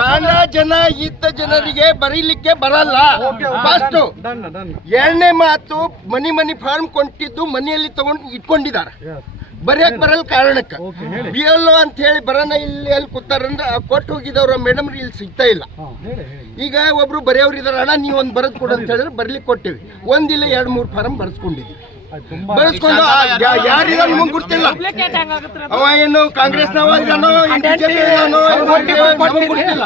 ತಾಂಡ ಜನ ಇದ್ದ ಜನರಿಗೆ ಬರೀಲಿಕ್ಕೆ ಬರಲ್ಲ. ಫಸ್ಟ್ ಎರಡನೇ ಮಾತು, ಮನಿ ಫಾರ್ಮ್ ಕೊಟ್ಟಿದ್ದು ಮನೆಯಲ್ಲಿ ತಗೊಂಡು ಇಟ್ಕೊಂಡಿದ್ದಾರೆ, ಬರೆಯಕ್ ಬರಲ್ಲ ಕಾರಣಕ್ಕೆ. BLO ಅಂತ ಹೇಳಿ ಬರೋಣ ಇಲ್ಲಿ ಅಲ್ಲಿ ಕೂತಾರಂದ್ರೆ ಕೊಟ್ಟು ಹೋಗಿದವ್ರ ಮೇಡಮ್ ಇಲ್ಲಿ ಸಿಗ್ತಾ ಇಲ್ಲ. ಈಗ ಒಬ್ರು ಬರೆಯವ್ರು ಇದಾರ, ಅಣ್ಣ ನೀವು ಒಂದು ಬರೆದು ಕೊಡು ಅಂತ ಹೇಳಿದ್ರೆ ಬರ್ಲಿಕ್ಕೆ ಕೊಟ್ಟಿವಿ. ಒಂದಿಲ್ಲ 2-3 ಫಾರಂ ಬರೆಸ್ಕೊಂಡಿದ್ವಿ. ಬಳಸ್ಕೊಂಡು ಯಾರಿದ ನಿಮಗೆ ಗೊತ್ತಿಲ್ಲ. ಅವ ಏನು ಕಾಂಗ್ರೆಸ್ನವ ಗೊತ್ತಿಲ್ಲ.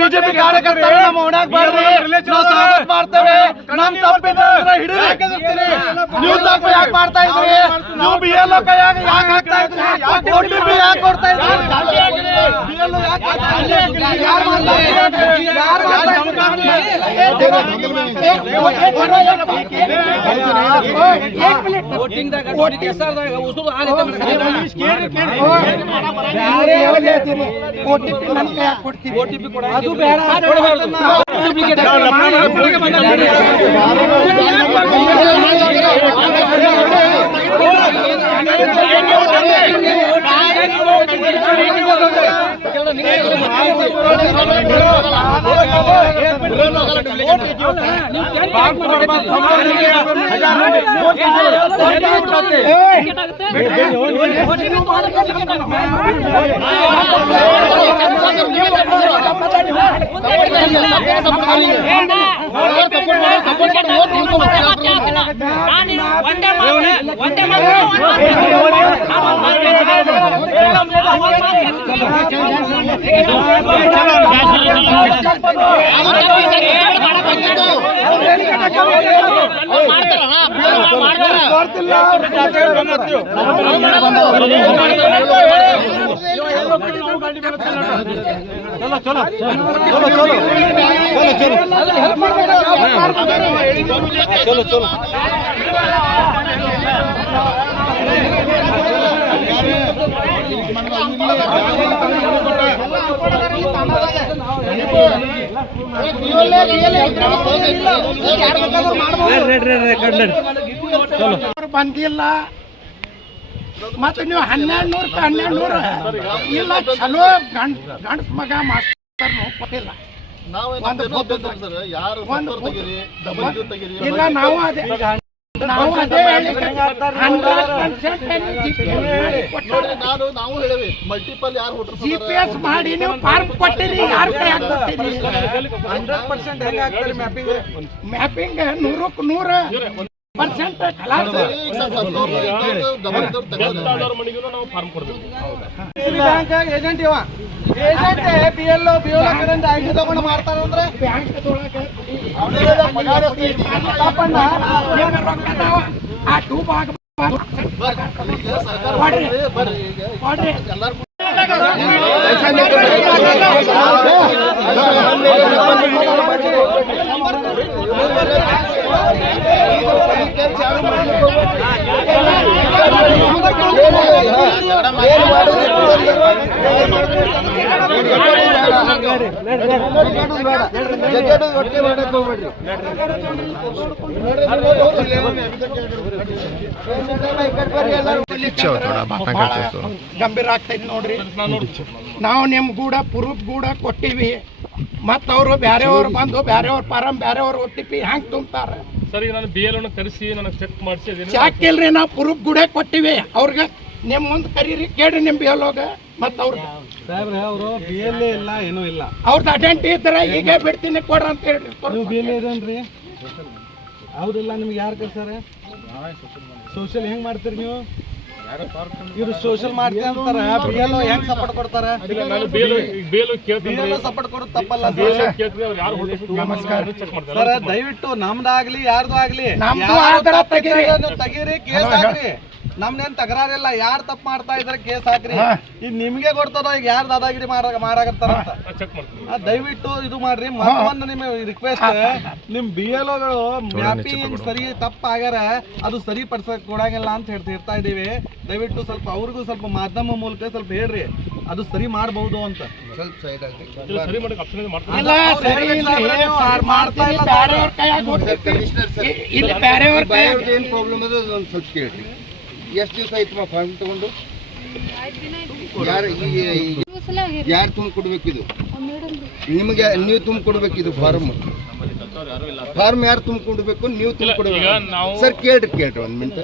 ಬಿಜೆಪಿ ಕಾರ್ಯಕರ್ತರು ನಮ್ಮ ಓಡಾಕ್ ಮಾಡ್ತೇವೆ. ನಮ್ ತಪ್ಪಿದ್ರೆ ಹಿಡಿದು ನೀವು ತಪ್ಪು ಯಾಕೆ ಮಾಡ್ತಾ ಇದ್ರಿ? ನೀವು BLO ಯಾಕೆ ಹಾಕ್ತಾ ಇದ್ರಿ? OTP ಯಾಕೆ ಕೊಡ್ತಾ ಇದ್ರಿ? ಅದು ಬೇಡ. चलो चलो ಬಂದಿಲ್ಲ. ಮತ್ತೆ ನೀವು 1200 ಇಲ್ಲ, ಚಲೋ ಗಂಡಸ ಮಗ ಮಾಸ್ತರ್ ಕೊಟ್ಟಿಲ್ಲ. ಇಲ್ಲ, ನಾವು ಅದೇ GPS ಮಾಡಿ ನೀವು ಫಾರ್ಮ್ ಕೊಟ್ಟಿರಿ. ಯಾರು ಕೈ ಕೊಟ್ಟಿರಿ? 100% ಮ್ಯಾಪಿಂಗ್ 100% ಏಜೆಂಟ್ ಇವ BLO ಕಡೆಯಿಂದ ID ತಗೊಂಡು ಮಾಡ್ತಾರಂದ್ರೆ ಆ ಟೂ ಭಾಗ ಗಂಭೀರ ಆಗ್ತೈತಿ ನೋಡ್ರಿ. ನಾವು ನಿಮ್ ಗೂಡ ಪ್ರೂಫ್ ಗೂಡ ಕೊಟ್ಟಿವಿ. ಮತ್ತ ಅವರು ಬ್ಯಾರೆಯವ್ರು ಬಂದು ಬ್ಯಾರೆಯವ್ರ ಫಾರಂ ಬ್ಯಾರೆಯವ್ರ OTP ಹ್ಯಾಂಗ್ ತುಂಬ್ತಾರ? ಸರ್, ಈಗ ನಾನು BLO ಕರೆಸಿ ನನಗೆ ಚೆಕ್ ಮಾಡಿಸಿ ಚೆಕ್ ಇಲ್ರಿ, ನಾವು ಪ್ರೂಫ್ ಗೂಡ ಕೊಟ್ಟಿವಿ. ಅವ್ರಿಗೆ ನಿಮ್ಮ ಮುಂದೆ ಕರೀರಿ ಕೇಳ್ರಿ ನಿಮ್ಮ ಬಿಎಲ್ಒಗ ಮತ್ತು ಅವ್ರ ಸಾಹೇಬ್ರೆ ಅವರು ಬಿ ಎಲ್ ಎ ಇಲ್ಲ ಏನೂ ಇಲ್ಲ ಅವ್ರದ್ದು ಅಟೆಂಟ್ ಇದ್ದಾರೆ ಈಗ ಬಿಡ್ತೀನಿ ಕೊಡ್ರಿ ಅಂತ ಹೇಳ್ರಿ. ನೀವು ಬಿ ಎಲ್ ಎ ಇದೇನ್ರಿ ಹೌದಿಲ್ಲ ನಿಮ್ಗೆ ಯಾರು ಕಳ್ಸಾರೆ ಸೋಷಿಯಲ್ ಹೆಂಗ್ ಮಾಡ್ತೀರಿ ನೀವು ಇವ್ರು ಸೋಷಿಯಲ್ ಮಾಡ್ತೀವಿ ಅಂತಾರ ಬಿ ಎಲ್ ಹೆಂಗ್ ಸಪೋರ್ಟ್ ಕೊಡ್ತಾರ ಸಪೋರ್ಟ್ ಕೊಡೋದು ತಪ್ಪಲ್ಲ ಸರ್ ದಯವಿಟ್ಟು ನಮ್ದಾಗ್ಲಿ ಯಾರ್ದು ಆಗ್ಲಿ ತೆಗೀರಿ ಕೇಸ್ ಹಾಕ್ರಿ ನಮ್ನೇನ್ ತಕರಾರಿಲ್ಲ ಯಾರು ತಪ್ಪು ಮಾಡ್ತಾ ಇದ್ರೆ ಕೇಸ್ ಹಾಕ್ರಿ ಈಗ ನಿಮ್ಗೆ ಗೊತ್ತದ ಈಗ ಯಾರು ದಾದಾಗಿರಿ ಮಾಡಾಕತ್ತಾರ ಅಂತ ದಯವಿಟ್ಟು ಇದು ಮಾಡ್ರಿ. ಮತ್ತೊಂದು ನಿಮ್ ರಿಕ್ವೆಸ್ಟ್, ನಿಮ್ ಬಿ ಎಲ್ ಒಗಳು ಮ್ಯಾಪಿಂಗ್ ಸರಿ ತಪ್ಪ ಆಗ್ಯಾರ ಅದು ಸರಿ ಪಡಿಸಕ್ ಕೊಡಂಗಿಲ್ಲ ಅಂತ ಹೇಳ್ತಾ ಇದೀವಿ. ದಯವಿಟ್ಟು ಸ್ವಲ್ಪ ಅವ್ರಿಗೂ ಸ್ವಲ್ಪ ಮಾಧ್ಯಮ ಮೂಲಕ ಸ್ವಲ್ಪ ಹೇಳ್ರಿ ಅದು ಸರಿ ಮಾಡಬಹುದು ಅಂತ. ಸ್ವಲ್ಪ ಸೈಡ್ ಏನ್ ಪ್ರಾಬ್ಲಮ್ ಅದ ಒಂದು ಸ್ವಲ್ಪ ಕೇಳ್ರಿ. ಎಷ್ಟು ದಿವಸ ಆಯ್ತು ಫಾರ್ಮ್ ತಗೊಂಡು? ಯಾರು ತುಂಬ ಕೊಡ್ಬೇಕಿದು? ನಿಮಗೆ ನೀವು ತುಂಬ ಕೊಡ್ಬೇಕಿದು ಫಾರ್ಮ್ ಯಾರು ತುಂಬ ಕೊಡ್ಬೇಕು? ನೀವು ತುಂಬ ಕೊಡ್ಬೇಕು ಸರ್. ಕೇಳ್ರಿ ಒಂದು ಮಿನಿಟ್.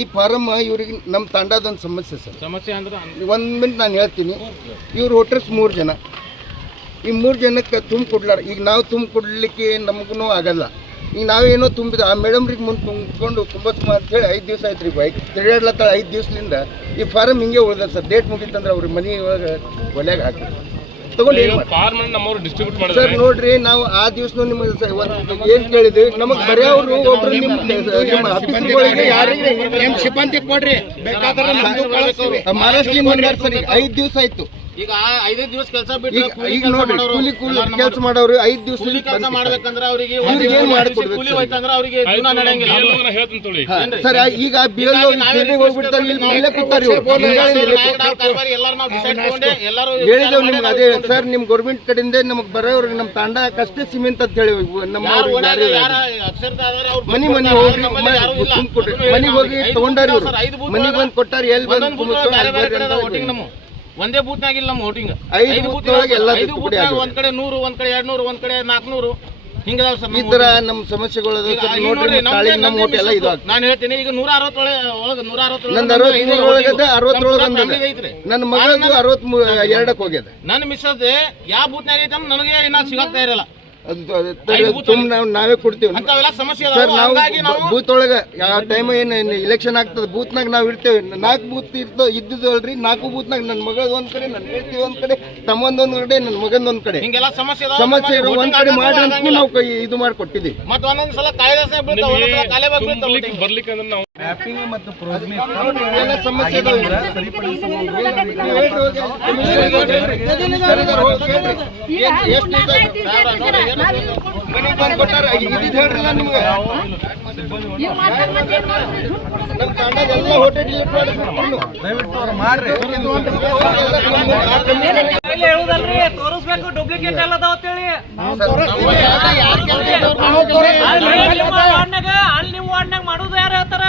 ಈ ಫಾರಮ್ ಇವ್ರಿಗೆ ನಮ್ಮ ತಂಡದೊಂದು ಸಮಸ್ಯೆ ಸರ್. ಸಮಸ್ಯೆ ಅಂದ್ರೆ ಒಂದು ಮಿನಿಟ್ ನಾನು ಹೇಳ್ತೀನಿ. ಇವ್ರು ವೋಟರ್ಸ್ 3 ಜನ, ಈ 3 ಜನಕ್ಕೆ ತುಂಬ ಕೊಡ್ಲಾರ. ಈಗ ನಾವು ತುಂಬ ಕೊಡ್ಲಿಕ್ಕೆ ನಮಗೂ ಆಗಲ್ಲ. ಈಗ ನಾವೇನೋ ತುಂಬಿದ ಆ ಮೇಡಮ್ರಿಗೆ ಮುಂದೆ ತುಂಬಿಕೊಂಡು ಕುಂಬಸ್ಮ ಅಂತೇಳಿ 5 ದಿವಸ ಆಯ್ತು ರೀ. ಬೈಕ್ ತಿರುಗಾಡ್ಲತ್ತಾಳ 5 ದಿವಸದಿಂದ. ಈ ಫಾರಮ್ ಹಿಂಗೆ ಉಳ್ದ ಸರ್. ಡೇಟ್ ಮುಗಿತಂದ್ರೆ ಅವ್ರ ಮನೆ ಒಳಗೆ ಒಲೆಯಾಗ ಹಾಕಿ ತಗೊಂಡು ಸರ್ ನೋಡ್ರಿ. ನಾವು ಆ ದಿವಸ ನಿಮಗೆ ಏನ್ ಕೇಳಿದ್ವಿ, ನಮಗ್ ಬರೆಯವರು ಒಬ್ರು ನಿಮ್ಮ ಆಫೀಸರ್ಗಳಿಗೆ ಯಾರಿಗೆ ಸಿಬ್ಬಂದಿ ಕೊಡ್ರಿ ಬೇಕಾದ್ರೆ ಮಹಾರಾಷ್ಟ್ರ ಮಂಡ್ಯಾರ ಸರ್. 5 ದಿವಸ ಆಯ್ತು. ಈಗ 5 ದಿವಸ ಕೆಲಸ ಬಿಟ್ಟು ಈಗ ನೋಡ್ರಿ ಕೂಲಿ ಕೆಲಸ ಮಾಡೋರು 5 ದಿವಸ ಕೆಲಸ ಮಾಡ್ಬೇಕಂದ್ರೆ ಅವರಿಗೆ ಕೂಲಿ ಹೋಯ್ತಂದ್ರೆ ಅವರಿಗೆ ಜೀವನ ನಡೆಯಂಗಿಲ್ಲ ಸರ್. ಈಗ ಬಿಎಲ್ಒ ಹೋಗ್ಬಿಡ್ತಾರೆ, ಇಲ್ಲಿ ಮೇಲೆ ಕೂತಾರೆ ಎಲ್ಲರೂ ನಾವು ಡಿಸೈಡ್ ತಗೊಂಡೆ ಎಲ್ಲರೂ ಹೇಳಿದೆವು ನಿಮ್ಗೆ. ಅದೇ ಸರ್, ನಿಮ್ ಗೌರ್ಮೆಂಟ್ ಕಡೆಯಿಂದ ನಮಗ್ ಬರೋವ್ರಿಗೆ ನಮ್ಮ ತಾಂಡ ಕಷ್ಟೇ ಸಿಮೆಂಟ್ ಅಂತ ಹೇಳಿ ನಮ್ಮ ಮನಿ ಹೋಗಿ ತುಂಬಿಕೊಡ್ರಿ. ಮನಿಗೆ ಹೋಗಿ ತಗೊಂಡಾರಿ ಅವ್ರು, ಮನಿಗೆ ಬಂದು ಕೊಟ್ಟಾರ. ಎಲ್ಲಿ ಬಂದು ಒಂದೇ ಬೂತ್ನಾಗಿಲ್ಲ ನಮ್ಮ ವೋಟಿಂಗ್. 5 ಬೂತ್ ಒಂದ್ ಕಡೆ 100, ಒಂದ್ ಕಡೆ 200, ಒಂದ್ ಕಡೆ 400 ಹಿಂಗದಾವ ಸರ್. ಈ ತರ ನಮ್ಮ ಸಮಸ್ಯೆಗಳು ನಾನು ಹೇಳ್ತೀನಿ. ಈಗ 160 ಒಳಗೆ 160 ನಂದು 63 ಒಳಗದ 60 ಐತ್ರಿ. ನನ್ನ ಮಗಳದು 62 ಹೋಗ್ಯದ. ನನ್ನ ಮಿಸ್ಸಸ್ ಯಾವ ಬೂತ್ನಾಗ ಐತೆ ನನಗೆ ಇನ್ನ ಸಿಗಕ್ತಾ ಇರಲ್ಲ. ನಾವೇ ಕೊಡ್ತೀವಿ ಸಮಸ್ಯೆ ಸರ್. ನಾವು ಬೂತ್ ಒಳಗ ಯಾವ ಟೈಮ್ ಏನು ಇಲೆಕ್ಷನ್ ಆಗ್ತದೆ ಬೂತ್ನಾಗ ನಾವು ಇರ್ತೇವೆ. 4 ಬೂತ್ ಇದ್ದಲ್ರಿ. 4 ಬೂತ್ನಾಗ ನನ್ನ ಮಗಳದ್ ಒಂದ್ ಕಡೆ, ನನ್ನ ಹೆಂಡತಿ ಒಂದ್ ಕಡೆ, ತಮ್ಮಂದೊಂದ್ ಕಡೆ, ನನ್ನ ಮಗಂದ್ ಒಂದ್ ಕಡೆ ಸಮಸ್ಯೆ ಇರೋ ಒಂದ್ ಕಡೆ ಮಾಡ್ರಿ ಅಂತ ನಾವು ಇದು ಮಾಡಿಕೊಟ್ಟಿದ್ದೀವಿ. ಮತ್ತೆ ಒಂದೊಂದ್ಸಲ ಕಾಯ್ದೆ ಬರ್ಲಿಕ್ಕೆ ನಾವು ಮ್ಯಾಪಿಂಗ್ ಮತ್ತು ಸಮಸ್ಯೆ ಕೊಟ್ಟಾರ ಹೇಳ್ರಲ್ಲ ನಿಮ್ಗೆ. ನಮ್ಮ ತಾಂಡದೆಲ್ಲ ಹೋಟೆಲ್ ಡಿಲೀಟ್ ಮಾಡಿ ತೋರಿಸ್ಬೇಕು ಡೂಪ್ಲಿಕೇಟ್ ಎಲ್ಲ ಅಂತೇಳಿ. ಅಲ್ಲಿ ನೀವು ವಾರ್ಡ್ನಾಗ ಮಾಡೋದು ಯಾರು ಹೇಳ್ತಾರ?